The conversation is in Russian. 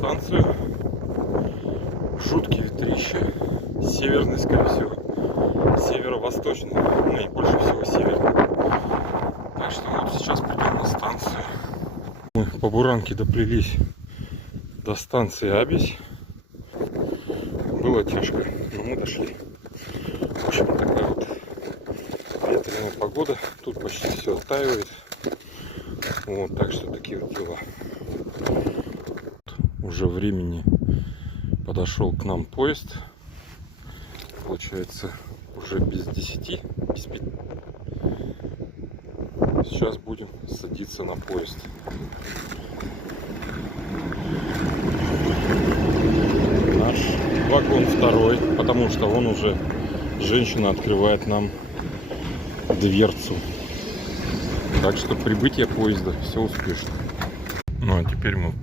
станцию. Жуткие ветрища. Северный, скорее всего. Северо-восточный. Ну и больше всего северный. Так что вот сейчас придем на станцию. Мы по буранке доплелись до станции Абись. Было тяжко, но мы дошли. В общем, такая вот ветреная погода. Тут почти все оттаивает. Вот, так что такие вот дела. Уже времени подошел к нам поезд. Получается, уже без 10, без 5. Сейчас будем садиться на поезд. Наш вагон второй, потому что он уже, женщина открывает нам дверцу. Так что прибытие поезда все успешно. Ну а теперь мы в поезде.